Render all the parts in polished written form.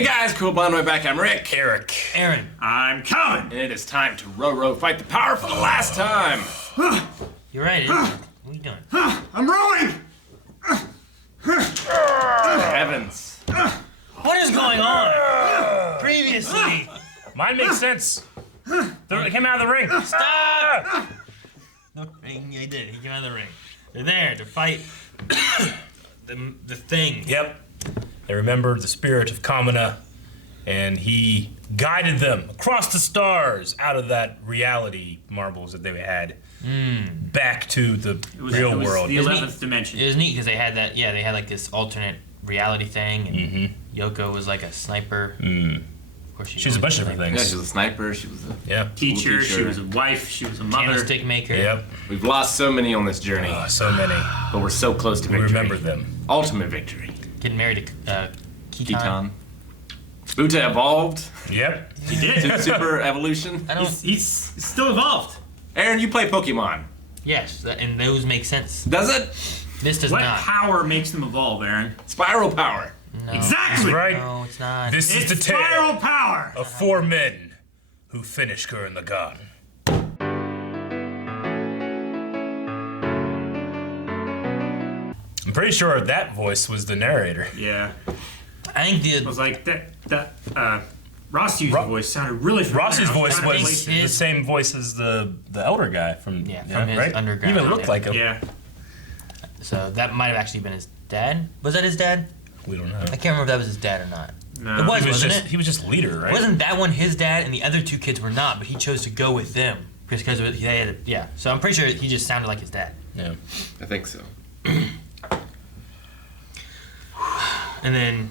Hey guys, cool blonde right back. I'm Rick. Eric. Aaron. I'm coming. And it is time to row fight the power for the last time. You're right. What are you doing? I'm rowing. Heavens. What is going on? Previously. Mine makes sense. It came out of the ring. Stop! The ring, he did. He came out of the ring. They're there to fight the thing. Yep. They remembered the spirit of Kamina, and he guided them across the stars out of that reality marbles that they had back to the real world. The 11th dimension. It was neat because they had that. Yeah, they had like this alternate reality thing, and Yoko was like a sniper. Of course, She was a bunch of different Yeah, things. she was a sniper. She was a Teacher. teacher. She was a wife. She was a mother. candlestick maker. Yep. We've lost so many on this journey, Oh, so many. but we're so close to We victory. remember them. Ultimate victory. Getting married to Keaton. Keaton. Buta evolved Yep. He did. to super evolution. I don't. He's still evolved. Aaron, you play Pokemon. Yes, and those make sense. Does it? This does What not. power makes them evolve, Aaron? Spiral power. No. Exactly. Right. No, it's not. This is It's the tale spiral power. of 4 men who finished Gurren Lagann. I'm pretty sure that voice was the narrator. Yeah. I think I was like that. Rossi's voice sounded really familiar. Rossi's I was voice trying to was place the same voice as the elder guy from from his underground. He even looked like him. it. Yeah. so. That might have actually been his dad. Was that his dad? We don't know. I can't remember if that was his dad or not. No. It was, He was wasn't just it? he was just leader, right? Wasn't that one his dad and the other two kids were not? But he chose to go with them because they had yeah. So I'm pretty sure he just sounded like his dad. Yeah. I think so. And then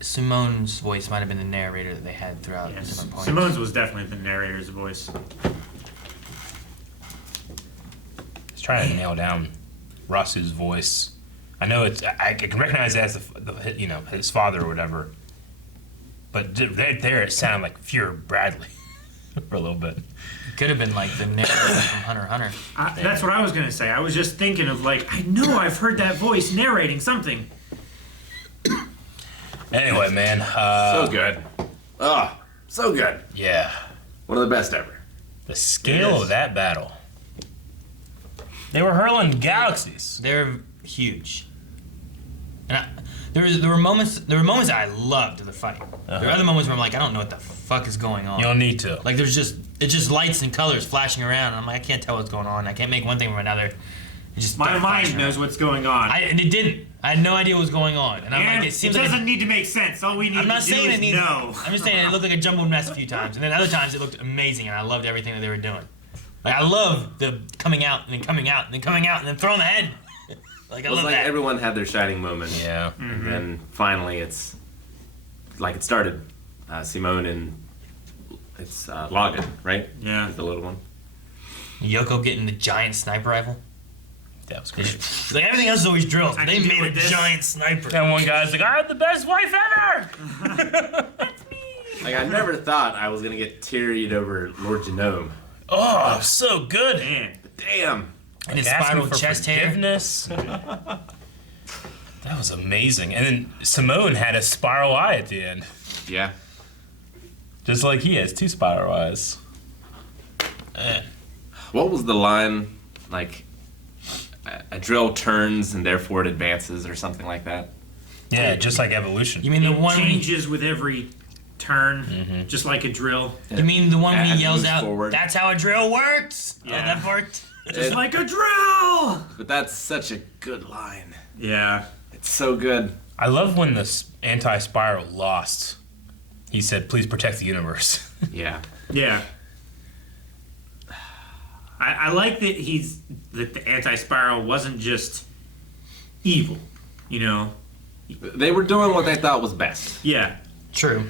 Simone's voice might have been the narrator that they had throughout Yes. different points. Simone's was definitely the narrator's voice. He's trying to nail down Rasu's voice. I know I can recognize it as his father or whatever. But there it sounded like Fuhrer Bradley for a little bit. Could have been like the narrator from Hunter x Hunter. That's what I was gonna say. I was just thinking of like, I know I've heard that voice narrating something. Anyway, man. So good. Oh, so good. Yeah. One of the best ever. The scale of that battle. They were hurling galaxies. They're huge. And there were moments that I loved in the fight. There were other moments where I'm like, I don't know what the fuck is going on. You don't need to. Like it's just lights and colors flashing around. And I'm like, I can't tell what's going on. I can't make one thing from another. It just My kept mind flashing knows around. what's going on. And it didn't. I had no idea what was going on. And I'm And like, it seems like doesn't need to make sense. All we need I'm not to do saying is it needs. know. I'm just saying it looked like a jumbled mess a few times, and then other times it looked amazing, and I loved everything that they were doing. Like I love the coming out and then coming out and then coming out and then throwing the head. Like I It was love like that. everyone had their shining moment. Yeah. And then finally it's like it started. Simone and it's Lagann, right? Yeah. The little one. Yoko getting the giant sniper rifle. That was They great. just- like everything else is always drills, but I they can do made a with this. giant sniper. And one guy's like, I have the best wife ever! Like I never thought I was gonna get tearied over Lord Genome. Oh, so good. Man. Damn. And his Asking spiral for chest hair. forgiveness. That was amazing. And then Simone had a spiral eye at the end. Yeah. Just like he has 2 spiral eyes. What was the line? Like a drill turns and therefore it advances or something like that. Yeah, just like evolution. You mean the It one? changes with every turn, just like a drill. You mean the one when As he it yells moves out, forward. "That's how a drill works." Yeah. That part. Just like a drill! But that's such a good line. Yeah. It's so good. I love when the anti-spiral lost. He said, please protect the universe. Yeah. Yeah. I like that that the anti-spiral wasn't just evil, you know? They were doing what they thought was best. Yeah. True.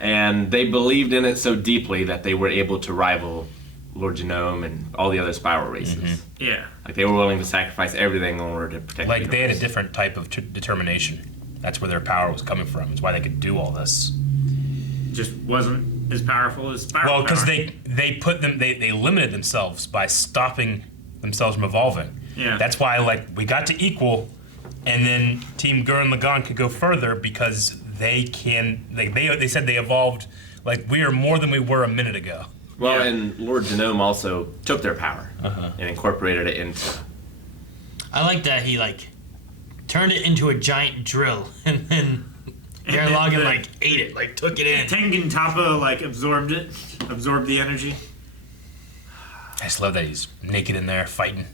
And they believed in it so deeply that they were able to rival Lord Genome and all the other spiral races. Yeah. Like they were willing to sacrifice everything in order to protect Like the they had a universe. different type of determination. That's where their power was coming from. It's why they could do all this. Just wasn't as powerful as spiral Well, because power. they limited themselves by stopping themselves from evolving. Yeah. That's why we got to equal, and then Team Gurren Lagann could go further because they said they evolved like we are more than we were a minute ago. Well, Yeah. and Lord Genome also took their power and incorporated it into. I like that he like turned it into a giant drill, and then Gurren Lagann like ate it, like took it in. Tengen Toppa like absorbed the energy. I just love that he's naked in there fighting.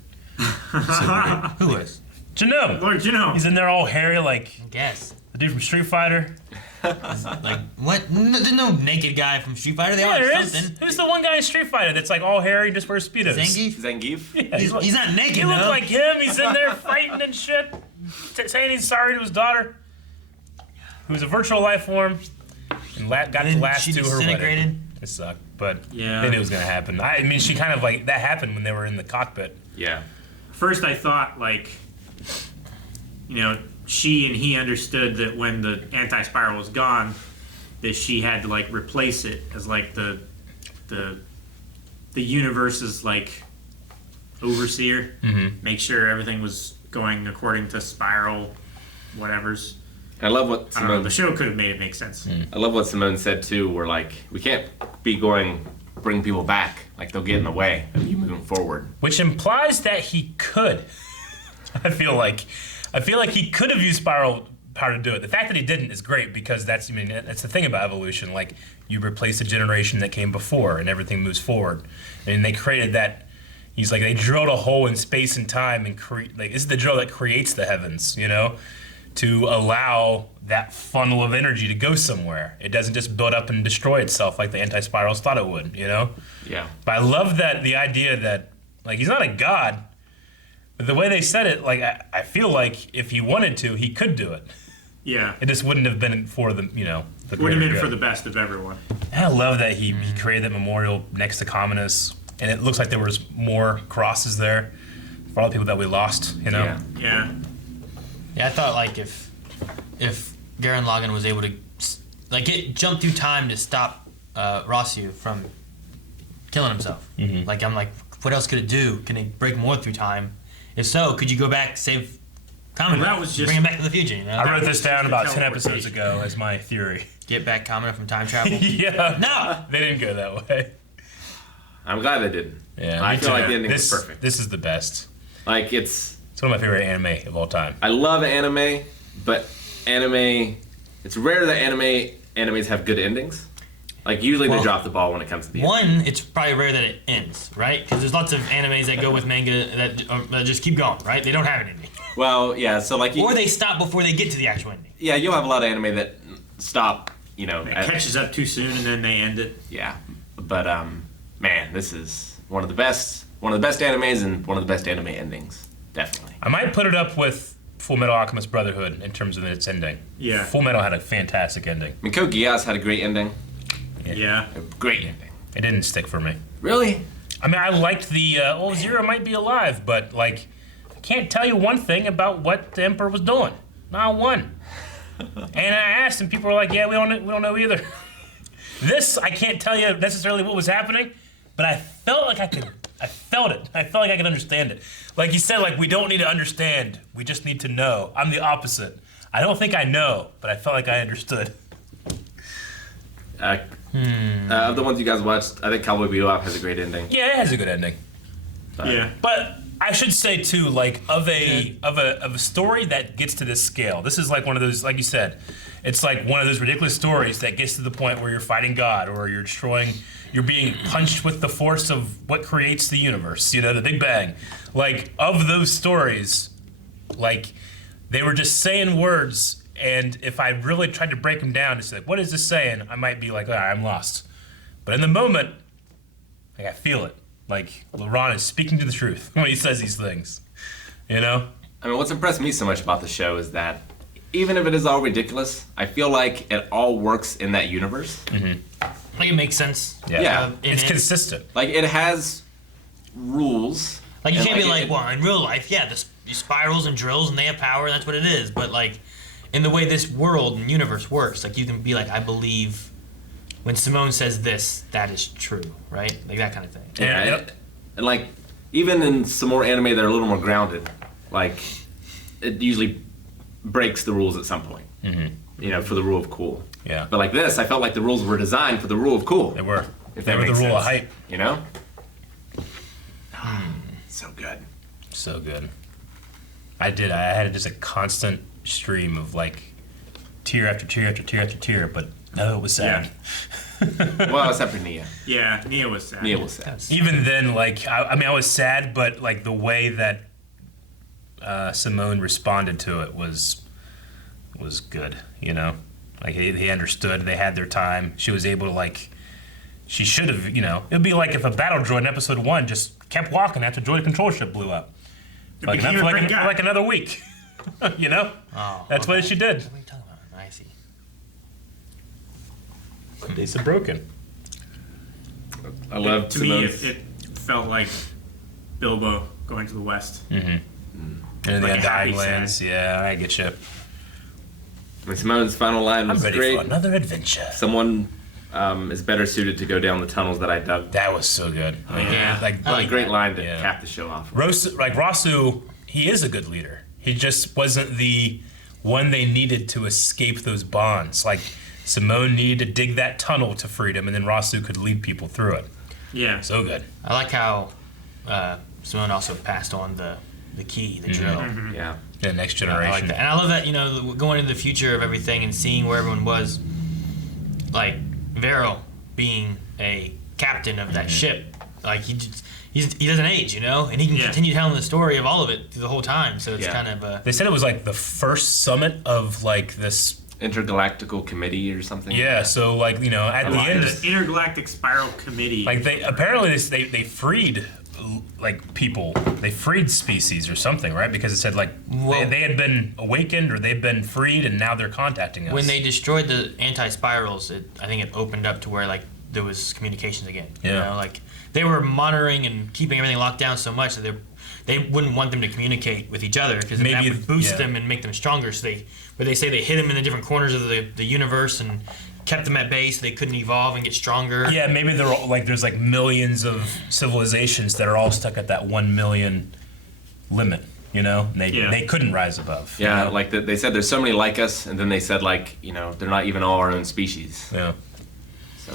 Who is? Genome. Lord Genome. He's in there all hairy like I guess. the dude from Street Fighter. Like what? No, there's no naked guy from Street Fighter. They all Yeah, there have is. something. Who's the one guy in Street Fighter that's like all hairy and just wears Speedos? Zangief? Zangief? Yeah, He's not naked he though. looks like him. He's in there fighting and shit, saying he's sorry to his daughter, who's a virtual life form, and got the last she to her wedding. disintegrated. It sucked, but Yeah. they knew it was gonna happen. I mean, she kind of like that happened when they were in the cockpit. Yeah. First, I thought like, she and he understood that when the anti-spiral was gone, that she had to like replace it as like the universe's like overseer, make sure everything was going according to spiral, whatever's. I love what I don't know. Simone. The show could have made it make sense. I love what Simone said too. We're like, we can't be bring people back. Like they'll get in the way of you moving forward. Which implies that he could. I feel like he could have used spiral power to do it. The fact that he didn't is great because that's the thing about evolution. Like you replace the generation that came before and everything moves forward. And they created that. He's like they drilled a hole in space and time and this is the drill that creates the heavens. To allow that funnel of energy to go somewhere. It doesn't just build up and destroy itself like the anti-spirals thought it would. Yeah. But I love that the idea that like he's not a god. But the way they said it, like I feel like if he wanted to, he could do it. Yeah, It just wouldn't have been for the the would have greater been good. for the best of everyone. And I love that he created that memorial next to Commodus, and it looks like there was more crosses there for all the people that we lost. Yeah. Yeah, Yeah, I thought like if Gurren Lagann was able to like jump through time to stop Rossiu from killing himself. Like I'm like, what else could it do? Can it break more through time? If so, could you go back, save Kamina, Well, that was just- bring him back to the future? I wrote this down just about the 10 episodes teleportation. ago as my theory. Get back Kamina from time travel. Yeah. No! They didn't go that way. I'm glad they didn't. Yeah. I me feel too. like the ending this, was perfect. This is the best. Like it's It's one of my favorite anime of all time. I love anime, but it's rare that animes have good endings. Like usually Well, they drop the ball when it comes to the end. One, it's probably rare that it ends, right? Because there's lots of animes that go with manga that just keep going, right? They don't have an ending. Well, yeah, so like Or they stop before they get to the actual ending. yeah, you'll have a lot of anime that stop, it catches up too soon and then they end it. yeah. But man, this is one of the best animes and one of the best anime endings. Definitely. I might put it up with Full Metal Alchemist Brotherhood in terms of its ending. Yeah. Full Metal had a fantastic ending. I mean, Code Geass had a great ending. Yeah. A great ending. It didn't stick for me. Really? I mean, I liked the, Zero might be alive, but, like, I can't tell you one thing about what the Emperor was doing. Not one. And I asked, and people were like, yeah, we don't know either. This, I can't tell you necessarily what was happening, but I felt like I felt it. I felt like I could understand it. Like you said, like, we don't need to understand. We just need to know. I'm the opposite. I don't think I know, but I felt like I understood. Of the ones you guys watched, I think Cowboy Bebop has a great ending. Yeah, it has a good ending. Yeah. But I should say too, like of a story that gets to this scale. This is like one of those, like you said, it's like one of those ridiculous stories that gets to the point where you're fighting God or you're being punched with the force of what creates the universe. The Big Bang. Like of those stories, like they were just saying words. And if I really tried to break them down to say, what is this saying? I might be like, all right, I'm lost. But in the moment, like I feel it. Like LeRon is speaking to the truth when he says these things. I mean, what's impressed me so much about the show is that even if it is all ridiculous, I feel like it all works in that universe. Like it makes sense. Yeah. It's consistent. Like it has rules. Like you And, can't be like, it- well, in real life, yeah, the spirals and drills and they have power, that's what it is. But like, in the way this world and universe works, like you can be like, I believe when Simone says this, that is true, right? Like that kind of thing. Yeah, Yeah. and like even in some more anime that are a little more grounded, like it usually breaks the rules at some point. for the rule of cool. Yeah. But like this, I felt like the rules were designed for the rule of cool. They were. If They that were the makes rule of sense. hype. You know? So good. So good. I had just a constant stream of like tier after tier after tier after tier, but no, it was sad. Well, except for Nia. Yeah, Nia was sad. Nia was sad. Even then, like I was sad, but like the way that Simone responded to it was good. Like he understood. They had their time. She was able to like. She should have. It'd be like if a battle droid in episode 1 just kept walking after droid control ship blew up. Like became for a great guy. like another week. Oh, That's what she did. What are you talking about? I see. But they said broken. I love To me, Simone's. it felt like Bilbo going to the west. And the Like a happy Undying Lands. sad. Yeah, I get you. Simone's final line I'm was ready great. for another adventure. Someone is better suited to go down the tunnels that I dug. That was so good. Yeah. Like, I What a great that. line to Yeah. cap the show off. Rasu, he is a good leader. He just wasn't the one they needed to escape those bonds. Like Simone needed to dig that tunnel to freedom, and then Rasu could lead people through it. Yeah. So good. I like how Simone also passed on the key, the drill. Yeah. The next I generation. like that. And I love that, going into the future of everything and seeing where everyone was, like Vero being a captain of that ship. Like he doesn't age, and he can Yeah. continue telling the story of all of it through the whole time. So it's Yeah. kind of They said it was like the first summit of like this. Intergalactical Committee or something. Yeah, so like at the end, The Intergalactic Spiral Committee. like they freed like people, they freed species or something, right? Because it said like Well- they had been awakened or they've been freed, and now they're contacting us. when they destroyed the anti-spirals, I think it opened up to where like there was communications again. Yeah. Like they were monitoring and keeping everything locked down so much that they wouldn't want them to communicate with each other because that Maybe would boost yeah. them and make them stronger. So they say they hid them in the different corners of the universe and kept them at bay so they couldn't evolve and get stronger. Yeah, maybe they're all, like there's like millions of civilizations that are all stuck at that 1 million limit, And they couldn't rise above. Yeah, like they said there's so many like us, and then they said like, they're not even all our own species. Yeah. So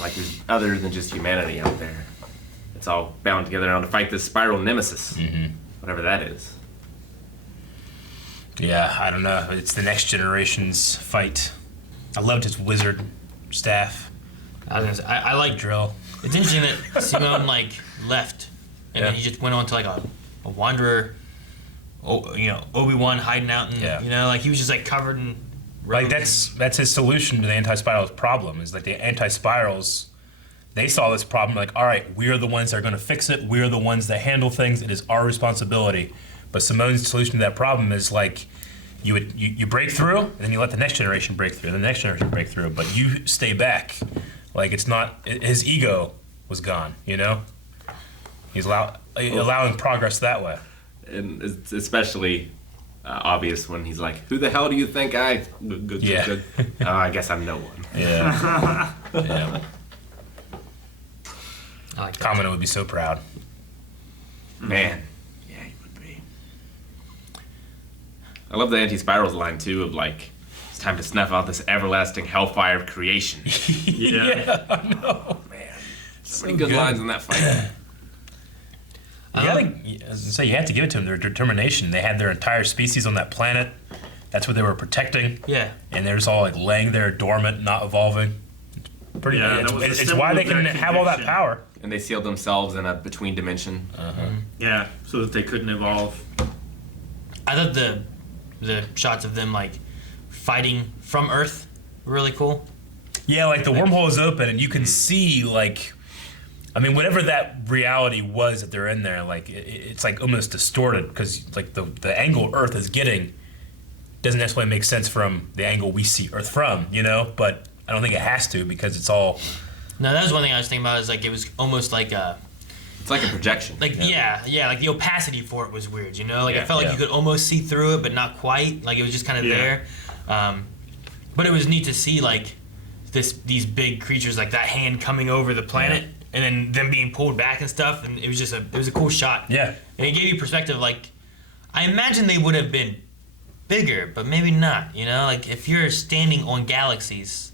like there's other than just humanity out there. It's all bound together now to fight this spiral nemesis, whatever that is. Yeah, I don't know. It's the next generation's fight. I loved his wizard staff I was gonna say, I like drill. It's interesting that Simone left, and then he just went on to like a wanderer, Obi-Wan hiding out, and he was just like covered in. Like robes. that's his solution to the anti-spirals problem. Is like the anti-spirals, they saw this problem like, all right, we are the ones that are going to fix it. We are the ones that handle things. It is our responsibility. But Simone's solution to that problem is like, you break through, and then you let the next generation break through, and the next generation break through, but you stay back. Like it's not his ego was gone. He's allowing progress that way. And it's especially obvious when he's like, "Who the hell do you think I?" Good. Oh, I guess I'm no one. Yeah. Yeah. I like that. Kamino would be so proud. Man, yeah, he would be. I love the anti-spirals line too of like, it's time to snuff out this everlasting hellfire of creation. Yeah. I know. Man, so many good lines in that fight. You have to give it to them, their determination. They had their entire species on that planet. That's what they were protecting. Yeah. And they're just all like laying there dormant, not evolving. Pretty. Yeah, It's, that was a it's symbol why they of their can have all that conviction. power. And they sealed themselves in a between dimension. Yeah, so that they couldn't evolve. I thought the shots of them like fighting from Earth were really cool. Yeah, like the wormhole is open, and you can see like, whatever that reality was that they're in there, like it's like almost distorted because like the angle Earth is getting doesn't necessarily make sense from the angle we see Earth from, But I don't think it has to because it's all. No, that was one thing I was thinking about. Is like it was almost like It's like a projection. like like the opacity for it was weird. Like Yeah, I felt like yeah. you could almost see through it, but not quite. Like it was just kind of Yeah. there. But it was neat to see like these big creatures, like that hand coming over the planet, and then them being pulled back and stuff. And it was just a cool shot. Yeah. And it gave you perspective. Like I imagine they would have been bigger, but maybe not. You know, like if you're standing on galaxies,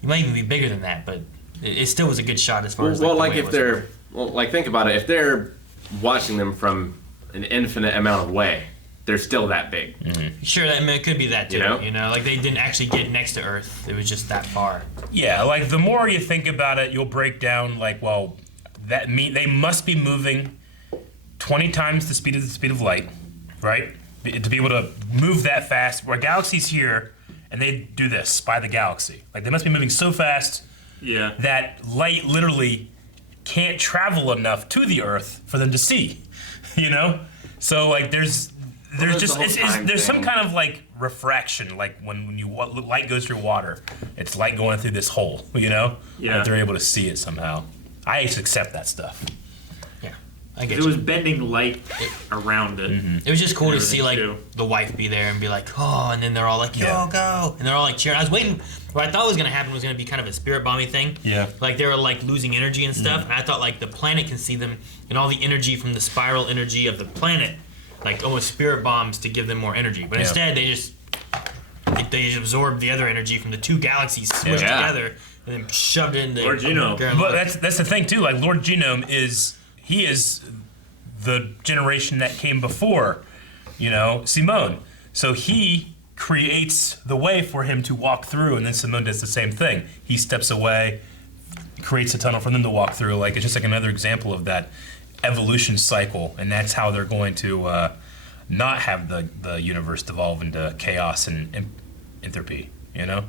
you might even be bigger than that. But it still was a good shot as far as Well, the like way it if was. they're, well, like think about it. If they're watching them from an infinite amount of way, they're still that big. Sure, that it could be that too. You know? Like they didn't actually get next to Earth; it was just that far. Yeah, like the more you think about it, you'll break down like, well, they must be moving 20 times the speed of light, right? To be able to move that fast. Where galaxies here, and they do this by the galaxy. Like they must be moving so fast Yeah. that light literally can't travel enough to the Earth for them to see. You know, so like there's there's just the whole time there's some thing. kind of like refraction, like when light goes through water, it's light going through this hole. You know, Yeah. Like they're able to see it somehow. I just accept that stuff. Yeah, I get It you. was bending light around it. It was just cool to see like Everything, too. the wife be there and be like, oh, and then they're all like, yo, Yeah. go, and they're all like cheering. I was waiting. What I thought was gonna happen was gonna be kind of a spirit bombing thing. Yeah. Like they were like losing energy and stuff, and I thought like the planet can see them, and all the energy from the spiral energy of the planet, like almost spirit bombs to give them more energy. But Yeah. instead, they just absorbed the other energy from the two galaxies smushed Yeah. together and then shoved it in the. Lord Genome. But that's the thing too. Like Lord Genome is the generation that came before, Simone. So he creates the way for him to walk through, and then Simone does the same thing. He steps away, creates a tunnel for them to walk through. Like it's just like another example of that evolution cycle, and that's how they're going to not have the universe devolve into chaos and entropy. Now,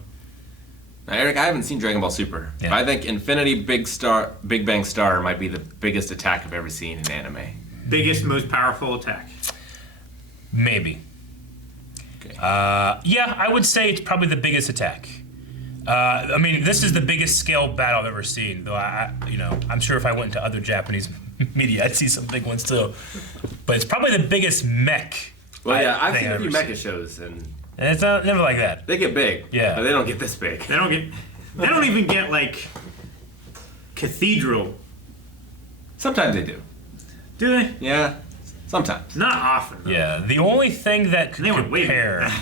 Eric, I haven't seen Dragon Ball Super. Yeah. But I think Infinity Big Bang Star might be the biggest attack I've ever seen in anime. Biggest, most powerful attack. Maybe. Okay. Yeah, I would say it's probably the biggest attack. I mean, this is the biggest scale battle I've ever seen. Though I'm sure if I went into other Japanese media, I'd see some big ones too. But it's probably the biggest mech. Well, yeah, I've thing seen a I've few ever mecha shows, and And it's never like that. they get big. Yeah. But they don't get this big. They don't even get like cathedral, Sometimes they do. do they? Yeah. Sometimes. Not often. Though. Yeah, the only thing that could They went way compare bigger.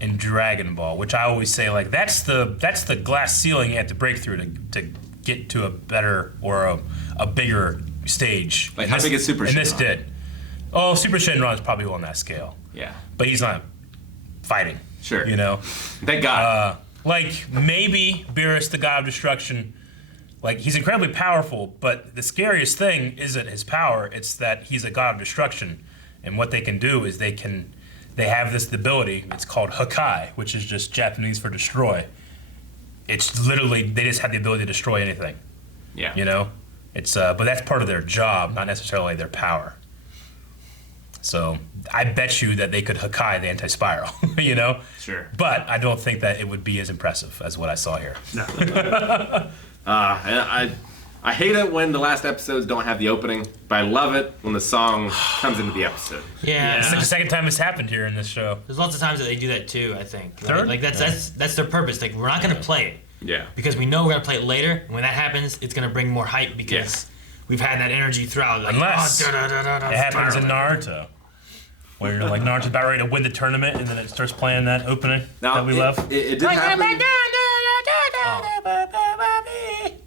in Dragon Ball, which I always say, like that's the glass ceiling you have to break through to get to a better or a bigger stage. Like, And how this- big is Super And this Shenron? did. Oh, Super Shenron is probably on that scale, Yeah. but he's not fighting. Sure. Thank Uh, God. Like maybe Beerus, the God of Destruction. Like he's incredibly powerful, but the scariest thing isn't his power; it's that he's a God of Destruction, and what they can do is they have this ability. It's called Hakai, which is just Japanese for destroy. It's literally they just have the ability to destroy anything. Yeah. It's but that's part of their job, not necessarily their power. So I bet you that they could Hakai the anti-spiral, Sure. But I don't think that it would be as impressive as what I saw here. No. And I hate it when the last episodes don't have the opening, but I love it when the song comes into the episode. Yeah. It's like the second time it's happened here in this show. There's lots of times that they do that too. I think. Third? Like that's their purpose. Like we're not gonna play it Yeah. because we know we're gonna play it later. And when that happens, it's gonna bring more hype because we've had that energy throughout. Like, Unless da-da-da-da-da, It happens in spiraling. Naruto, where like Naruto's about ready to win the tournament, and then it starts playing that opening Now, that we it, love. It did happen.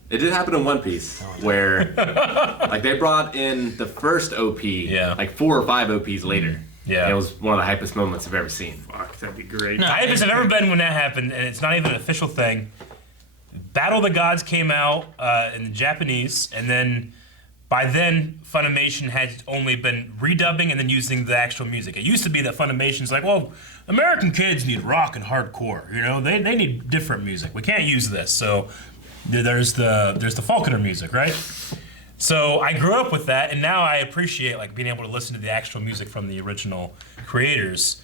It did happen in One Piece, where like they brought in the first OP, Yeah. like 4 or 5 OPs later. Yeah. And it was one of the hypest moments I've ever seen. Fuck, that'd be great. No. The hypest I've ever been when that happened, and it's not even an official thing. Battle of the Gods came out in the Japanese, and then by then Funimation had only been redubbing and then using the actual music. It used to be that Funimation's like, well, American kids need rock and hardcore. They need different music. We can't use this. So there's the Falconer music, right? So I grew up with that, and now I appreciate like being able to listen to the actual music from the original creators.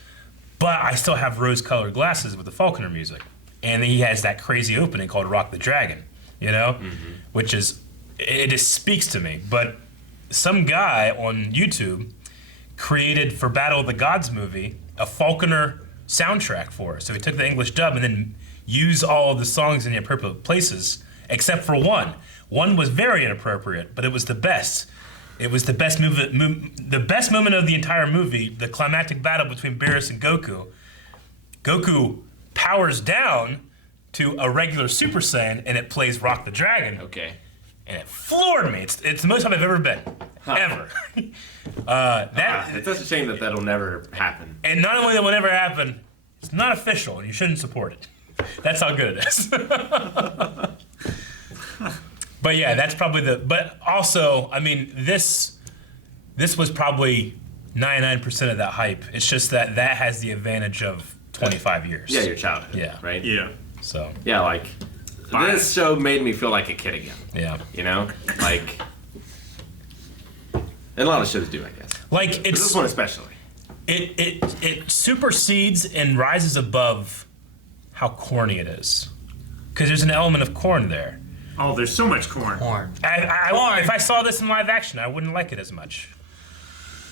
But I still have rose-colored glasses with the Falconer music, and he has that crazy opening called "Rock the Dragon," which is it just speaks to me. But some guy on YouTube created for Battle of the Gods movie a Falconer soundtrack for it. So he took the English dub and then used all of the songs in the appropriate places, except for one. One was very inappropriate, but it was the best. It was the best the best moment of the entire movie, the climactic battle between Beerus and Goku. Goku powers down to a regular Super Saiyan, and it plays Rock the Dragon. Okay. And it floored me. It's the most time I've ever been. Ever. It's such a shame that that'll never happen. And not only that will never happen, it's not official, and you shouldn't support it. That's how good it is. But yeah, that's probably but also, I mean, this was probably 99% of that hype. It's just that has the advantage of 25 years. Yeah, your childhood. Yeah. Right? Yeah. So. Yeah, like, this show made me feel like a kid again. Yeah. You know? Like, and a lot of shows do, I guess. Like, But this one especially. It supersedes and rises above how corny it is. Because there's an element of corn there. Oh, there's so much corn. Corn. If I saw this in live action, I wouldn't like it as much.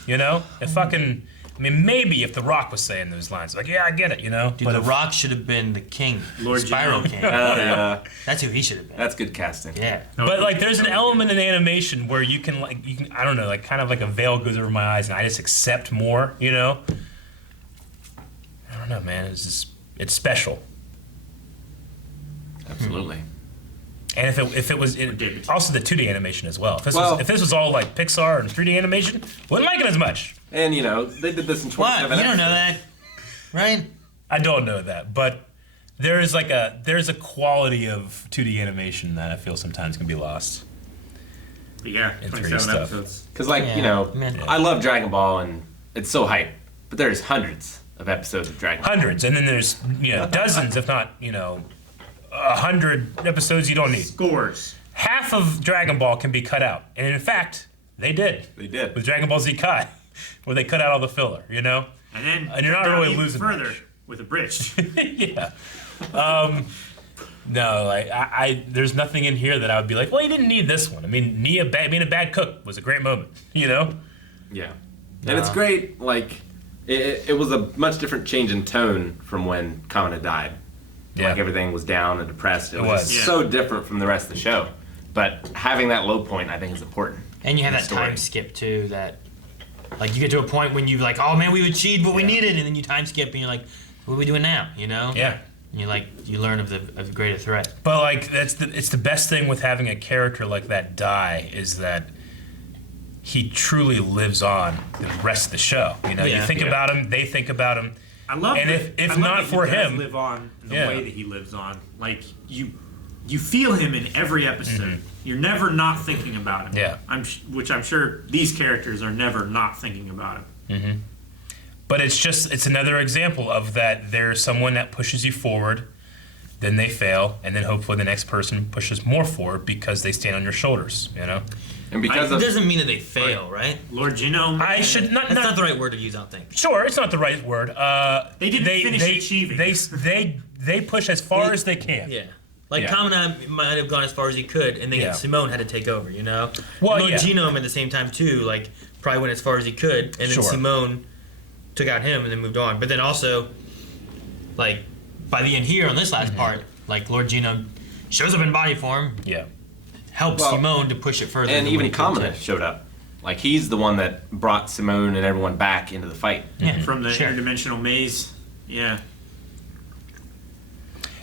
You know? I mean, maybe if The Rock was saying those lines, like, yeah, I get it, you know? Dude, The Rock should have been the king. Lord Spyro Genome. King. Yeah. That's who he should have been. That's good casting. Yeah. But like, there's an element in animation where you can I don't know, like kind of like a veil goes over my eyes, and I just accept more. You know? I don't know, man. It's special. Absolutely. And if it was also the 2D animation as well. If this was all like Pixar and 3D animation, wouldn't like it as much. And, you know, they did this in 27 What? You don't know episodes. that, right? I don't know that, but there's a quality of 2D animation that I feel sometimes can be lost. But yeah, And 3D 27 stuff. episodes. Because, like, Yeah, you know, man. I love Dragon Ball, and it's so hype. But there's hundreds of episodes of Dragon Ball. Hundreds, and then there's dozens, if not 100 episodes you don't need. Scores. Half of Dragon Ball can be cut out, and in fact, they did. They did. With Dragon Ball Z Kai, where they cut out all the filler. You know? And then And you're not cut down really even losing further much. with a bridge. Yeah. No, like there's nothing in here that I would be like, well, you didn't need this one. I mean, being a bad cook was a great moment. You know? Yeah. And it's great, like, it was a much different change in tone from when Kamina died. Yeah. Like, everything was down and depressed. It was was. just Yeah. so different from the rest of the show. But having that low point, I think, is important. And you have in that the story. time skip too. That like you get to a point when you're like, oh man, we achieved what we needed, and then you time skip, and you're like, what are we doing now? You know? Yeah. And you learn of the greater threat. But like it's the best thing with having a character like that die is that he truly lives on the rest of the show. You know, you Yeah. think about him, they think about him. I love And that- if I love not that he for does him- live on in the Yeah. way that he lives on. Like you feel him in every episode. You're never not thinking about him. Yeah. Which I'm sure these characters are never not thinking about him. But it's another example of that there's someone that pushes you forward, then they fail, and then hopefully the next person pushes more forward because they stand on your shoulders, you know? And because It of doesn't mean that they fail, right? Lord Genome. I should not That's not the right word to use, I don't think. Sure, it's not the right word. They didn't finish achieving. They push as far as they can. Yeah. Like Yeah. Kamina might have gone as far as he could, and then Yeah. Simone had to take over, you know? Well, And Lord yeah. Genome at the same time, too, like, probably went as far as he could, and then Sure. Simone took out him and then moved on. But then also, like, by the end here on this last part, like, Lord Genome shows up in body form, Yeah. helps Well, Simone to push it further. and than even what he could, Kamina too. showed up. Like, he's the one that brought Simone and everyone back into the fight. Yeah, From the sure. interdimensional maze. Yeah.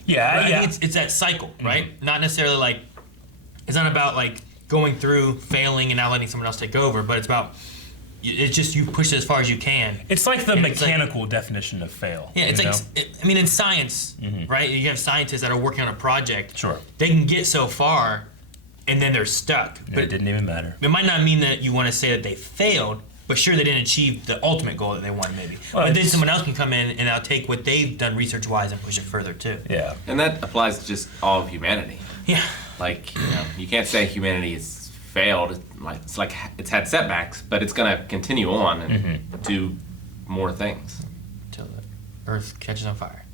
Yeah, But I yeah. think it's that cycle, right? Not necessarily like it's not about like going through, failing, and now letting someone else take over, but it's about it's just you push it as far as you can. It's like the And it's like- mechanical definition of fail. Yeah, it's you like know? I mean, in science, right? You have scientists that are working on a project. Sure. They can get so far, and then they're stuck. But But it didn't even matter. it might not mean that you want to say that they failed, but sure they didn't achieve the ultimate goal that they wanted, maybe. Well, but then it's- someone else can come in and I'll take what they've done research-wise and push it further too. Yeah. And that applies to just all of humanity. Yeah. Like, you know, you can't say humanity has failed. It's like it's had setbacks, but it's going to continue on and do more things. Till the Earth catches on fire.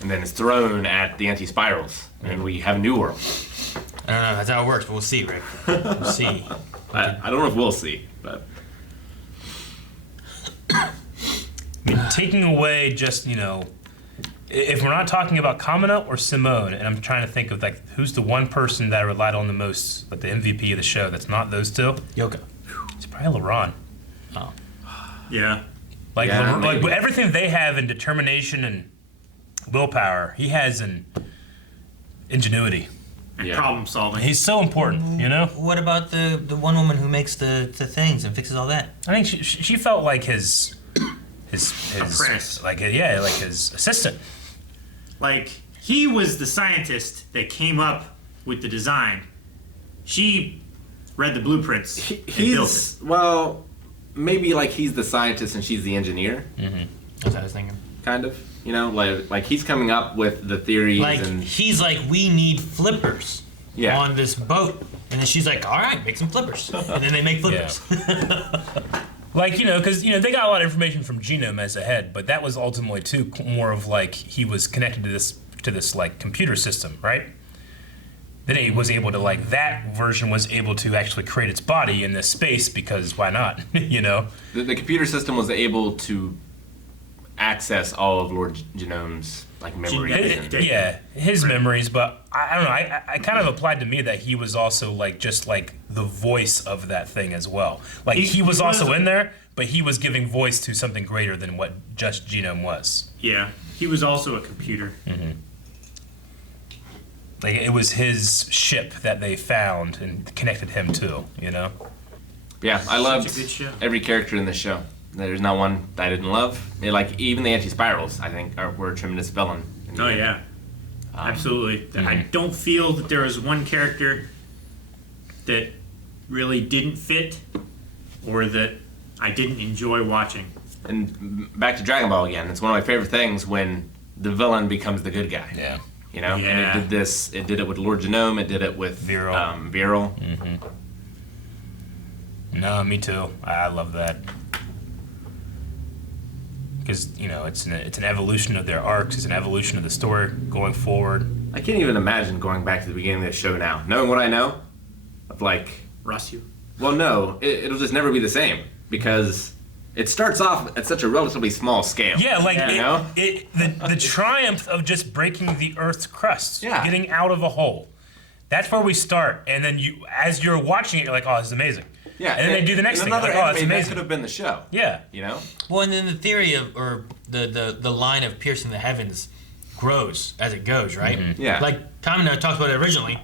And then it's thrown at the anti-spirals, and we have a new world. I don't know. That's how it works, but we'll see, Rick. We'll see. I don't know if we'll see, but I mean, taking away just, you know, if we're not talking about Kamina or Simone, and I'm trying to think of like who's the one person that I relied on the most, like the MVP of the show that's not those two, Yoka. it's probably LeBron. Oh. Yeah. Like, Yeah, like maybe. everything they have in determination and willpower, he has in ingenuity. And Yeah. problem solving. He's so important, you know? What about the one woman who makes the things and fixes all that? I think she felt like his Apprentice. like his assistant. Like, he was the scientist that came up with the design. She read the blueprints and built it. Well, maybe like he's the scientist and she's the engineer, That's what I was thinking. kind of. You know, like he's coming up with the theories Like, and he's like, we need flippers Yeah. on this boat. And then she's like, all right, make some flippers. And then they make flippers. Like, you know, because, you know, they got a lot of information from Genome as a head, but that was ultimately, too, more of, like, he was connected to this like, computer system, right? Then he was able to, like, that version was able to actually create its body in this space because why not, you know? the computer system was able to access all of Lord Genome's like memories. Genetic data. Yeah, his memories, but I don't know. I kind of applied to me that he was also like just like the voice of that thing as well. Like he was also in there, but he was giving voice to something greater than what just Genome was. Yeah. He was also a computer. Like it was his ship that they found and connected him to. You know. Yeah, I loved a good show. every character in the show. There's not one that I didn't love. Like even the anti-spirals, I think, were a tremendous villain. in the Oh, end. yeah. Absolutely. I don't feel that there was one character that really didn't fit or that I didn't enjoy watching. And back to Dragon Ball again. It's one of my favorite things when the villain becomes the good guy. Yeah. You know, Yeah. and it did this. It did it with Lord Genome. It did it with Viral. Viral. No, me too. I love that. Because you know it's an evolution of their arcs. It's an evolution of the story going forward. I can't even imagine going back to the beginning of the show now, knowing what I know. Of like, Rossio. well, no, it'll just never be the same because it starts off at such a relatively small scale. Yeah, like You know? the triumph of just breaking the Earth's crust, Yeah. getting out of a hole. That's where we start, and then you, as you're watching it, you're like, "Oh, this is amazing." Yeah, and then they do the next in thing. Another Like, oh, it's anime, that amazing. could have been the show. Yeah, You know. Well, and then the theory of, or the line of piercing the heavens grows as it goes, right? Yeah. Like Kamina talked about it originally,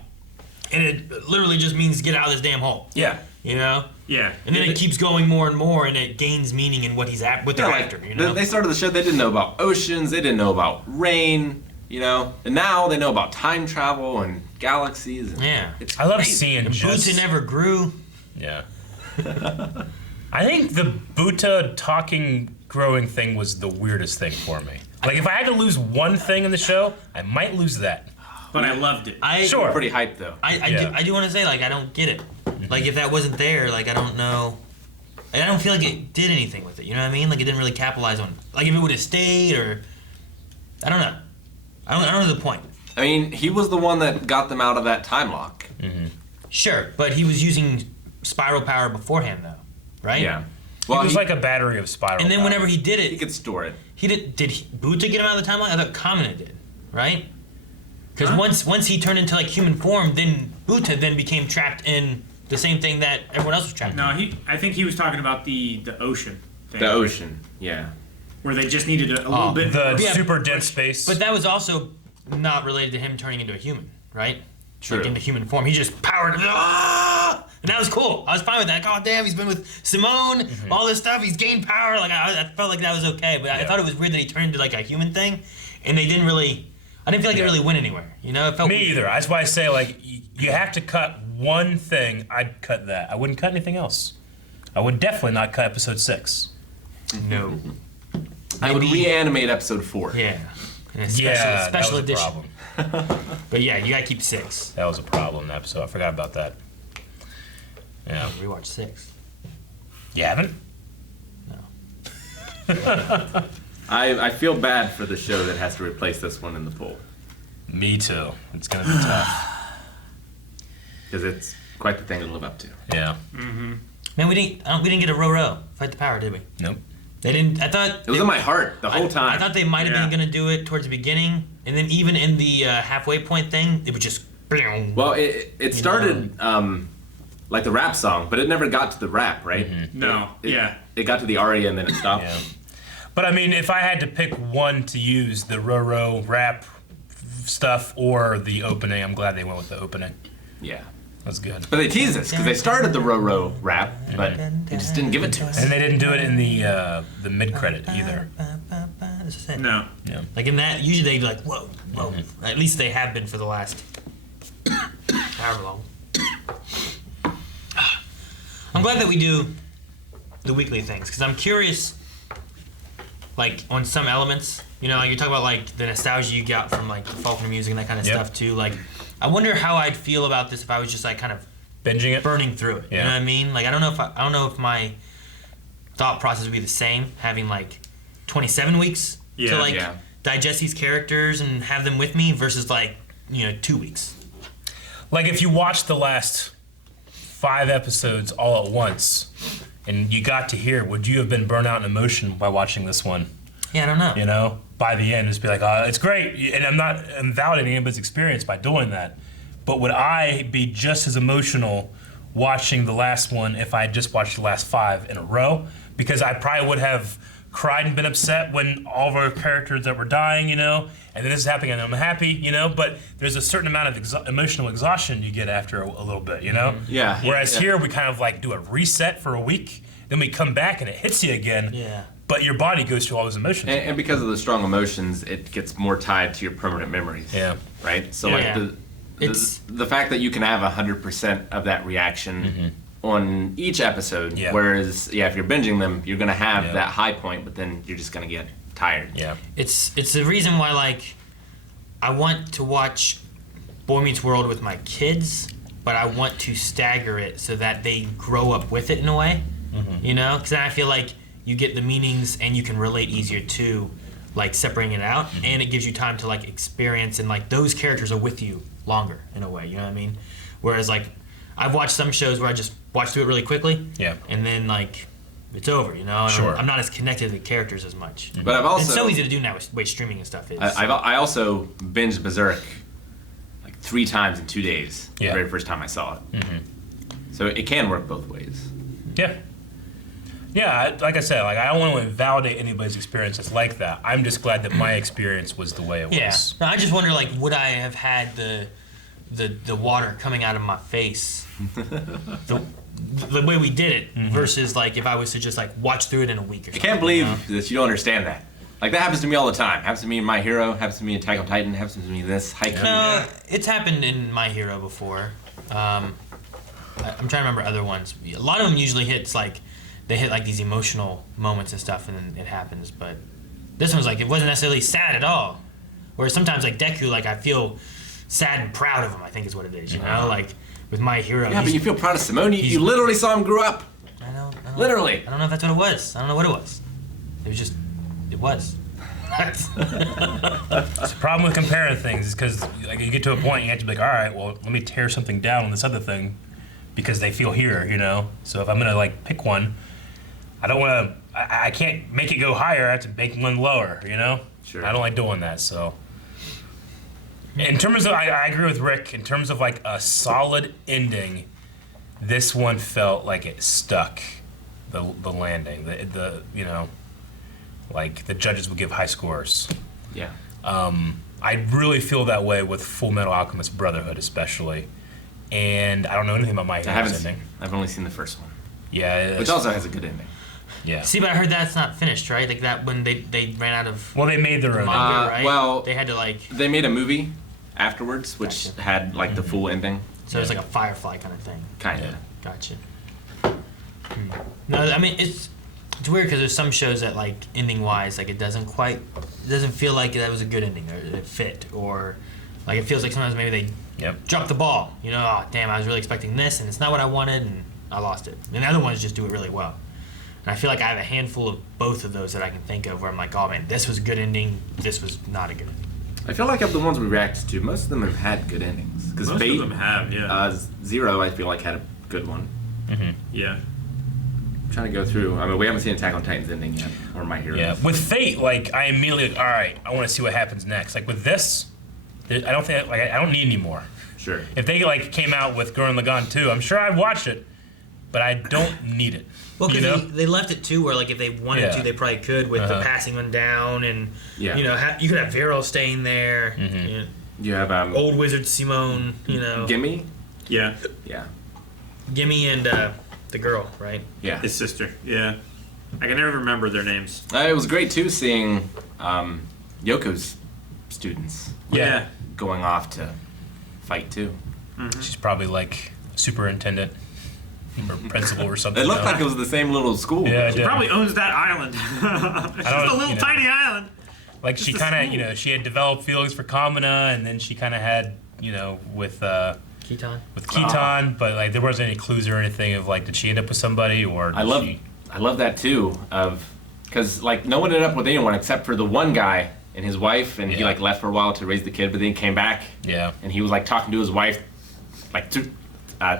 and it literally just means get out of this damn hole. Yeah. You know? Yeah. And then it keeps going more and more, and it gains meaning in what he's at, what they're Yeah, like, after. You know? they started the show. They didn't know about oceans. They didn't know about rain. You know, and now they know about time travel and galaxies. And Yeah. It's I love crazy. seeing And just. Buta never grew. Yeah. I think the Buta talking, growing thing was the weirdest thing for me. Like, if I had to lose one thing in the show, I might lose that. But I loved it. Sure. Pretty hyped though. Yeah. I do want to say, like, I don't get it. Like, if that wasn't there, like, I don't know. Like, I don't feel like it did anything with it. You know what I mean? Like, it didn't really capitalize on. Like, if it would have stayed, or I don't know. I don't know the point. I mean, he was the one that got them out of that time lock. Sure, but he was using spiral power beforehand, though, right? Yeah. Well, it was like a battery of spiral. And then power. whenever he did he it, could store it. he did. Did Buta get him out of the timeline? I thought Kamina did, right? Because once he turned into like human form, then Buta then became trapped in the same thing that everyone else was trapped No, in. I think he was talking about the ocean thing. The ocean. Yeah. Where they just needed a little bit the more. Yeah, super dense space. But that was also not related to him turning into a human, right? True. Like into human form. He just powered. Ah! And that was cool. I was fine with that. Oh, damn, he's been with Simone, all this stuff. He's gained power. Like I felt like that was okay. But I thought it was weird that he turned into like a human thing. And they didn't really. I didn't feel like it really went anywhere. You know, it felt Me weird. either. That's why I say, like, you have to cut one thing. I'd cut that. I wouldn't cut anything else. I would definitely not cut episode 6. No. I would Maybe- reanimate episode 4. Yeah. And a special, Yeah, special that was edition. a problem. But yeah, you gotta keep 6. That was a problem in the episode. I forgot about that. Yeah. Rewatch 6. You haven't? No. I feel bad for the show that has to replace this one in the poll Me too. It's gonna be tough. because it's quite the thing to live up to. Yeah. Man, we didn't get a row fight the power, did we? Nope. They didn't. I thought It was in my heart the whole time. I thought they might have Yeah. been gonna do it towards the beginning, and then even in the halfway point thing, it would just. Well, it started like the rap song, but it never got to the rap, right? No, It- yeah. It got to the aria and then it stopped. Yeah. But I mean, if I had to pick one to use, the Roro rap stuff or the opening, I'm glad they went with the opening. Yeah. That's good. But they teased us because they started the Roro rap, but they just didn't give it to us. And they didn't do it in the mid credit either. That's it. No. Yeah. Like in that, usually they'd be like, whoa, whoa. At least they have been for the last however long. I'm glad that we do the weekly things because I'm curious, like on some elements, you know, like you talk about like the nostalgia you got from like the Faulkner music and that kind of Yep. stuff too. Like, I wonder how I'd feel about this if I was just like kind of Binging it. burning through it. You Yeah. know what I mean? Like I don't know if my thought process would be the same having like 27 weeks to Yeah. like Yeah. digest these characters and have them with me versus like 2 weeks. Like if you watched the last 5 episodes all at once and you got to here, would you have been burnt out in emotion by watching this one? Yeah, I don't know. You know, by the end, just be like, oh, it's great. And I'm not invalidating anybody's experience by doing that. But would I be just as emotional watching the last one if I had just watched the last 5 in a row? Because I probably would have cried and been upset when all of our characters that were dying, you know, and then this is happening and I'm happy, you know, but there's a certain amount of emotional exhaustion you get after a little bit, you know? Yeah. Whereas yeah. here we kind of like do a reset for a week, then we come back and it hits you again. Yeah. But your body goes through all those emotions. And because of the strong emotions, it gets more tied to your permanent memories. Yeah. Right? So, Yeah. like, Yeah. the fact that you can have 100% of that reaction on each episode, Yeah. whereas, if you're binging them, you're going to have Yeah. that high point, but then you're just going to get tired. Yeah. It's the reason why like I want to watch Boy Meets World with my kids, but I want to stagger it so that they grow up with it in a way. You know, because then I feel like you get the meanings and you can relate easier to like separating it out, and it gives you time to like experience and like those characters are with you longer in a way. You know what I mean? Whereas like I've watched some shows where I just watch through it really quickly, Yeah. and then like it's over. You know, and Sure. I'm not as connected to the characters as much. But I've also It's so easy to do now with the way streaming and stuff is. I also binged Berserk like 3 times in 2 days. Yeah. The very first time I saw it. So it can work both ways. Yeah. Yeah, like I said, like I don't want to invalidate anybody's experience that's like that. I'm just glad that my experience was the way it Yeah. was. No, I just wonder, like, would I have had the water coming out of my face the way we did it versus like if I was to just like watch through it in a week or something. I can't believe you know? that you don't understand that. Like, that happens to me all the time. Happens to me in My Hero, happens to me in Attack on Titan, happens to me in this, Haikyuu. No, it's happened in My Hero before. I'm trying to remember other ones. A lot of them usually hits like they hit like these emotional moments and stuff, and then it happens. But this one's like it wasn't necessarily sad at all. Whereas sometimes like Deku, like I feel sad and proud of him. I think is what it is. You know, like with My Hero. Yeah, but you feel proud of Simone. You he's- literally saw him grow up. I don't Literally. I don't know if that's what it was. I don't know what it was. It was just. It was. It's the problem with comparing things is because like you get to a point you have to be like, all right, well, let me tear something down on this other thing because they feel here, you know. So if I'm gonna like pick one, I don't want to. I can't make it go higher. I have to make one lower, you know. Sure. I don't like doing that. So in terms of, I agree with Rick. In terms of like a solid ending, this one felt like it stuck the landing. The you know. Like, the judges would give high scores. Yeah. I really feel that way with Full Metal Alchemist Brotherhood, especially. And I don't know anything about My Hero's ending. I've only seen the first one, Yeah. which also has a good ending. Yeah. See, but I heard that's not finished, right? Like that when they ran out of Well, they made their own. manga, right? well- they had to like. They made a movie afterwards, which Gotcha. had like the full ending, So it's like a Firefly kind of thing. kind of. Yeah. Gotcha. No, I mean it's weird because there's some shows that like ending wise, like it doesn't feel like that was a good ending or it fit or like it feels like sometimes maybe they Yep. dropped the ball. You know, oh damn, I was really expecting this and it's not what I wanted and I lost it. And the other ones just do it really well. And I feel like I have a handful of both of those that I can think of where I'm like, oh man, this was a good ending. This was not a good ending. I feel like of the ones we reacted to, most of them have had good endings. Because Most Fate, of them have, yeah. Zero, I feel like had a good one. Yeah. I'm trying to go through. I mean, we haven't seen Attack on Titan's ending yet, or My Hero. Yeah. With Fate, like, I immediately, like, all right, I want to see what happens next. Like, with this, I don't think, like, I don't need any more. Sure. If they, like, came out with Gurren Lagann 2, I'm sure I'd watch it. but I don't need it. Well, you because know? they left it too, where like if they wanted Yeah. to, they probably could with the passing one down, and Yeah. you could have Vero staying there. Mm-hmm. You know, You have old wizard Simone, Gimme. Yeah, Yeah. Gimme and the girl, right? Yeah. his sister. Yeah, I can never remember their names. It was great too seeing Yoko's students Yeah, going off to fight too. She's probably like superintendent or principal or something. It looked now. like it was the same little school. Yeah, it he did. probably owns that island. It's just a little tiny island. Like she Just a kind of, school. she had developed feelings for Kamina, and then she kind of had, with Keaton. Keaton, but like there wasn't any clues or anything of like, did she end up with somebody or? Did I love she, that too. Because like no one ended up with anyone except for the one guy and his wife, and he Yeah. like left for a while to raise the kid, but then he came back Yeah. and he was like talking to his wife, like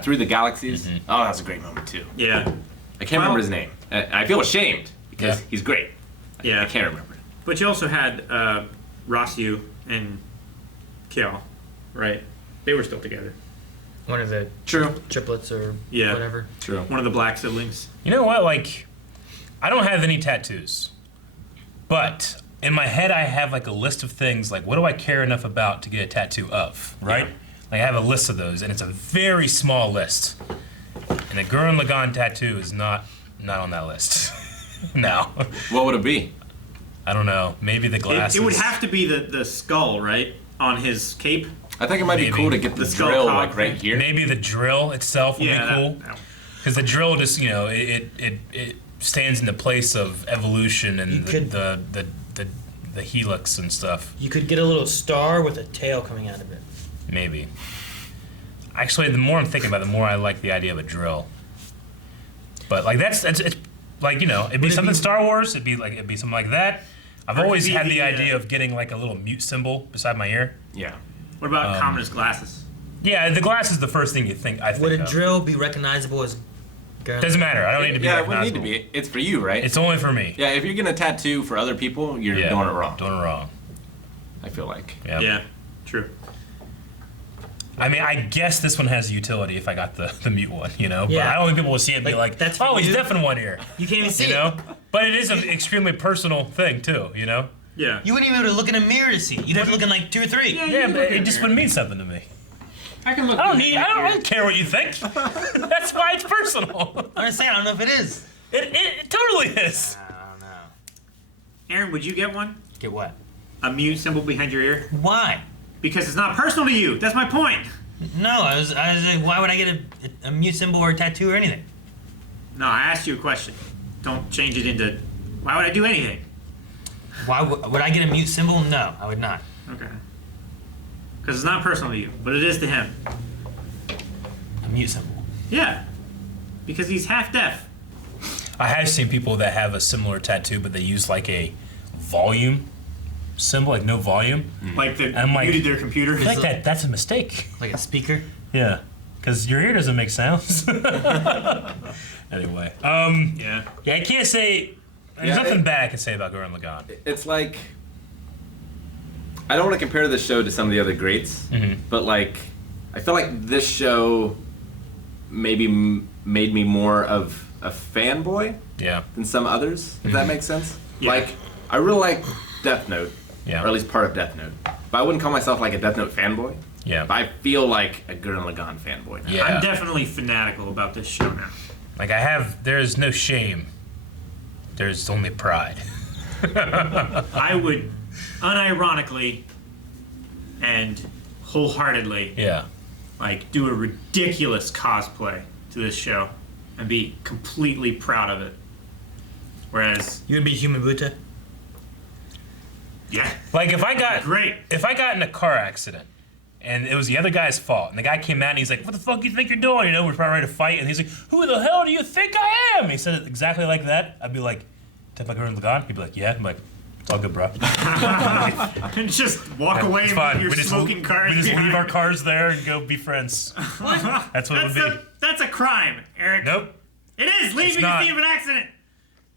through the galaxies. Mm-hmm. Oh, that was a great moment too. Yeah, I can't remember his name. I feel ashamed because Yeah. he's great. yeah. I can't remember it. But you also had Rossiu and Kale, right? They were still together. One of the True. triplets or Yeah. whatever. True. One of the black siblings. You know what? Like, I don't have any tattoos, but in my head I have like a list of things. Like, what do I care enough about to get a tattoo of? Right? Yeah. Like, I have a list of those, and it's a very small list. And a Gurren Lagann tattoo is not on that list. No, What would it be? I don't know. Maybe the glasses. It would have to be the skull, right? On his cape. I think it might Maybe. be cool to get the skull drill cock like right thing. here. Maybe the drill itself would Yeah, be cool. that- Because the drill just, it stands in the place of evolution You and could- the helix and stuff. You could get a little star with a tail coming out of it. Maybe. Actually, the more I'm thinking about it, the more I like the idea of a drill. But like it's like it'd be Would it something be- Star Wars. It'd be something like that. I've Or it always could be had the the, idea of getting like a little mute symbol beside my ear. Yeah. What about Commoner's glasses? Yeah, the glass is the first thing you think. I think Would a of. drill be recognizable as Gurren? Doesn't matter. I don't need to be Yeah, it wouldn't need to recognizable. be. It's for you, right? It's only for me. Yeah, if you're gonna tattoo for other people, you're Yeah, doing it wrong. Doing it wrong. I feel like. Yeah. Yeah, true. I mean, I guess this one has utility if I got the mute one, But Yeah. I don't think people will see it and be Like, like, that's oh, for he's you? deaf in one ear. You can't even see You know? But it is an extremely personal thing, too, Yeah. You wouldn't even be able to look in a mirror to see. You'd have to look in like 2 or 3. Yeah, but it just wouldn't mean something to me. I can look. I don't care what you think. That's why it's personal. I'm just saying, I don't know if it is. It totally is. I don't know. Aaron, would you get one? Get what? A mute symbol behind your ear? Why? Because it's not personal to you. That's my point. No, I was like, why would I get a mute symbol or a tattoo or anything? No, I asked you a question. Don't change it into. Why would I do anything? Why would I get a mute symbol? No, I would not. Okay. Because it's not personal to you, but it is to him. A mute symbol. Yeah. Because he's half deaf. I have seen people that have a similar tattoo, but they use like a volume symbol, like no volume. Like they I'm like- muted their computer. I think that's a mistake. Like a speaker. Yeah, because your ear doesn't make sounds. Anyway, Yeah. yeah, I can't say. There's Yeah, nothing it- bad I can say about Gurren Lagann. It's like I don't want to compare this show to some of the other greats, but like I feel like this show maybe made me more of a fanboy Yeah, than some others. If that makes sense. Yeah. Like I really like Death Note, Yeah. or at least part of Death Note, but I wouldn't call myself like a Death Note fanboy. yeah, But I feel like a Gurren Lagann fanboy now. yeah. I'm definitely fanatical about this show now. Like there's no shame. There's only pride. I would unironically and wholeheartedly Yeah, like do a ridiculous cosplay to this show and be completely proud of it. Whereas, You would be Human Buddha. yeah, like if I got in a car accident and it was the other guy's fault, and the guy came out and he's like, "What the fuck you think you're doing?" We're probably ready to fight, and he's like, "Who the hell do you think I am?" He said it exactly like that. I'd be like, "Take my Gurren Lagann?" He'd be like, "Yeah." I'm like, "It's all good, bro. and just walk away It's with fine. your smoking cars. We just leave behind. our cars there and go be friends." That's what it would be. That's a crime, Eric. Nope. It is leaving the not. scene of an accident.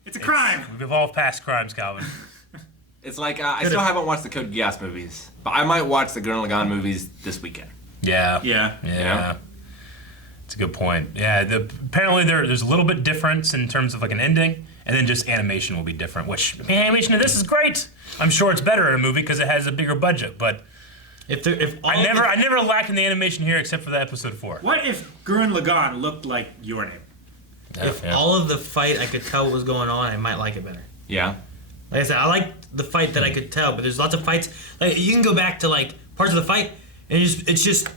It's a crime. We've evolved past crimes, Calvin. It's like I still haven't watched the Code Geass movies, but I might watch the Gurren Lagann movies this weekend. Yeah. Yeah. Yeah. It's a good point. Yeah, apparently there's a little bit difference in terms of like an ending, and then just animation will be different. Which the animation of this is great. I'm sure it's better in a movie because it has a bigger budget. But I never lack in the animation here except for the episode 4. What if Gurren Lagann looked like Your Name? If all of the fight I could tell what was going on, I might like it better. Yeah. Like I said, I like the fight that I could tell, but there's lots of fights. Like you can go back to like parts of the fight, and it's just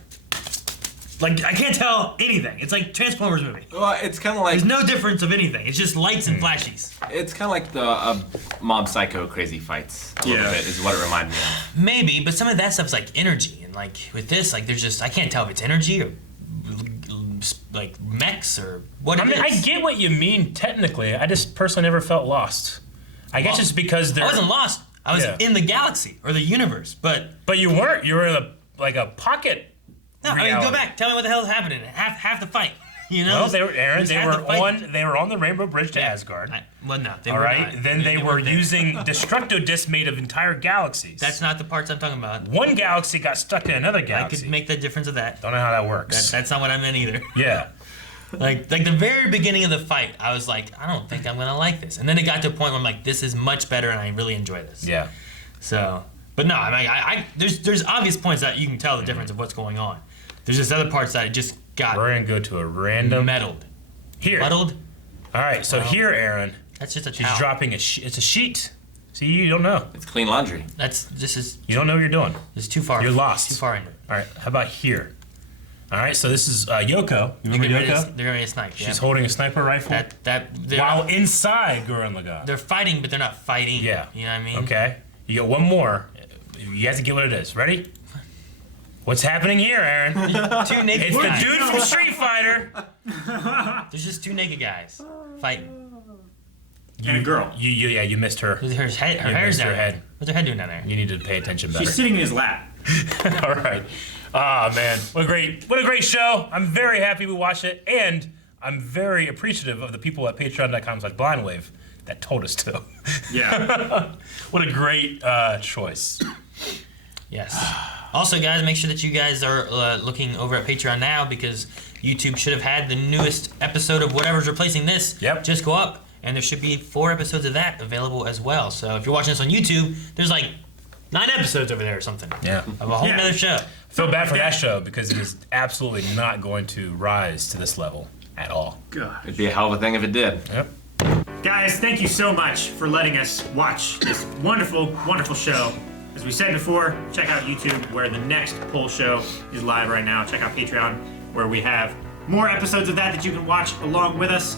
like I can't tell anything. It's like Transformers movie. Well, it's kind of like There's no difference of anything. It's just lights and flashies. it's kind of like the Mob Psycho crazy fights. A little bit is what it reminded me of. Maybe, but some of that stuff's like energy, and like with this, like there's just I can't tell if it's energy or like mechs or what. I mean, I get what you mean technically. I just personally never felt lost. I guess it's because I wasn't lost. I was Yeah. in the galaxy or the universe, but you weren't. You were in a pocket. no. I mean, reality. go back. Tell me what the hell's happening. Half the fight. You know. Well, they were Aaron. Just They half were the fight. They were on the Rainbow Bridge to Asgard. Well, no. They All were right. not. Then they were weren't there. using destructo disc made of entire galaxies. That's not the parts I'm talking about. One galaxy got stuck in another I galaxy. could make the difference of that. Don't know how that works. That's not what I meant either. Yeah. Like the very beginning of the fight, I was like, I don't think I'm gonna like this. And then it got to a point where I'm like, this is much better, and I really enjoy this. Yeah. So, but no, I mean, there's obvious points that you can tell the difference of what's going on. There's just other parts that it just got We're gonna go to a random meddled. here. Muddled? All right. So here, Aaron, That's just a she's towel. dropping it's a sheet. See, you don't know. It's clean laundry. This is You don't know what you're doing. too far. You're lost. Too far into it. All right. How about here? All right. So this is Yoko. You They're remember getting ready to- Yoko? they're ready to snipe. She's Yeah. holding a sniper rifle They're, while inside Gurren Lagann. they're fighting, but they're not fighting. Yeah. You know what I mean? Okay. You get one more. You have to get what it is. Ready? What's happening here, Aaron? Two naked It's the guys. dude from Street Fighter. There's just two naked guys fighting. And a girl. You missed her. Her hair's You down missed her there. head. What's her head doing down there? You need to pay attention better. She's sitting in his lap. All right. Ah, man. What a great show. I'm very happy we watched it, and I'm very appreciative of the people at patreon.com/blindwave that told us to. Yeah. What a great choice. Yes. Also, guys, make sure that you guys are looking over at Patreon now because YouTube should have had the newest episode of whatever's replacing this just go up. And there should be 4 episodes of that available as well. So if you're watching this on YouTube, there's like 9 episodes over there or something. Yeah. Of a whole Yeah. nother show. Feel bad for that show because it is absolutely not going to rise to this level at all. God. It'd be a hell of a thing if it did. Yep. Guys, thank you so much for letting us watch this wonderful, wonderful show. As we said before, check out YouTube where the next poll show is live right now. Check out Patreon where we have more episodes of that you can watch along with us.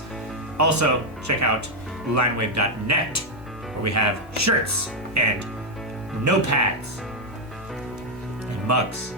Also, check out linewave.net where we have shirts and notepads and mugs.